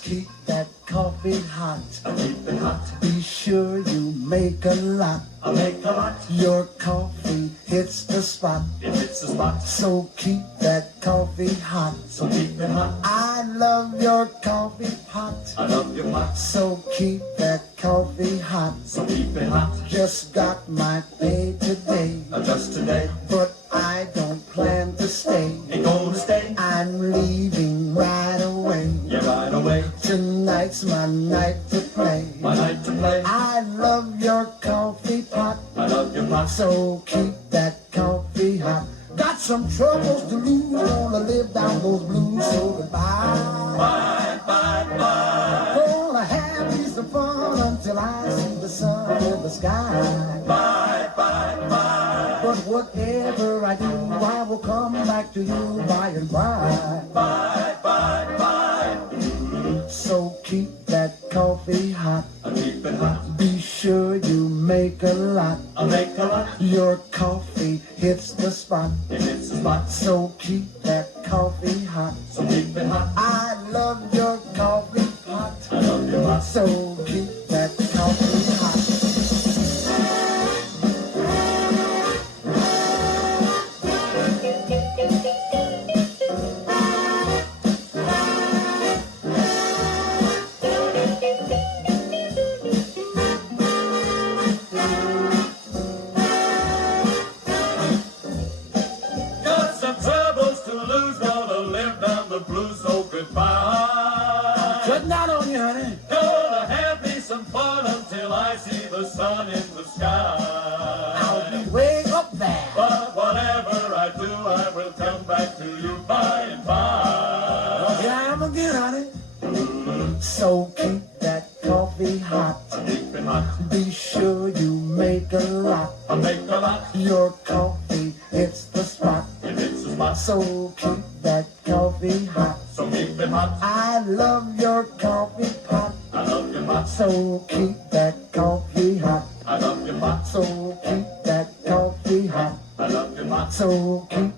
Just keep that coffee hot. Keep it hot. Be sure you make a lot. I'll make a lot. Your coffee hits the spot. It hits the spot. So keep that coffee hot. So keep it hot. I love your coffee pot. I love your pot. So keep that coffee hot. So keep it hot. Just got my pay today. Just today. But I don't plan to stay. Ain't gonna stay. I'm leaving right away. Yeah, right away. Tonight's my night to play. My night to play. I love your coffee pot. I love your pot. So keep that coffee hot. Got some troubles to lose. Wanna live down those blues. So goodbye. Bye, bye, bye. Gonna have me some fun until I see the sun in the sky. Bye, bye, bye. But whatever I do, I will come back to you by and by. Bye, bye, bye. So keep that coffee hot. I'll keep it hot. Be sure you make a lot. I'll make a lot. Your coffee hits the spot. It hits the spot. So keep that coffee hot. So keep it hot. I love your coffee pot. I love your pot. So keep that coffee hot. Got some troubles to lose. Gonna live down the blues. So goodbye. Cutting out on you, honey. Gonna have me some fun until I see the sun in the sky. I'll be way up there. But whatever I do, I will come back to you by and by. Here I am again, honey. So keep that coffee hot. Keep it hot. Be sure you make a lot. I'll make a lot. Your coffee hits the spot. It hits the spot. So keep that coffee hot. So keep it hot. I love your coffee pot. I love your pot. So keep that coffee hot. I love your pot. So keep that coffee hot. I love your pot. So keep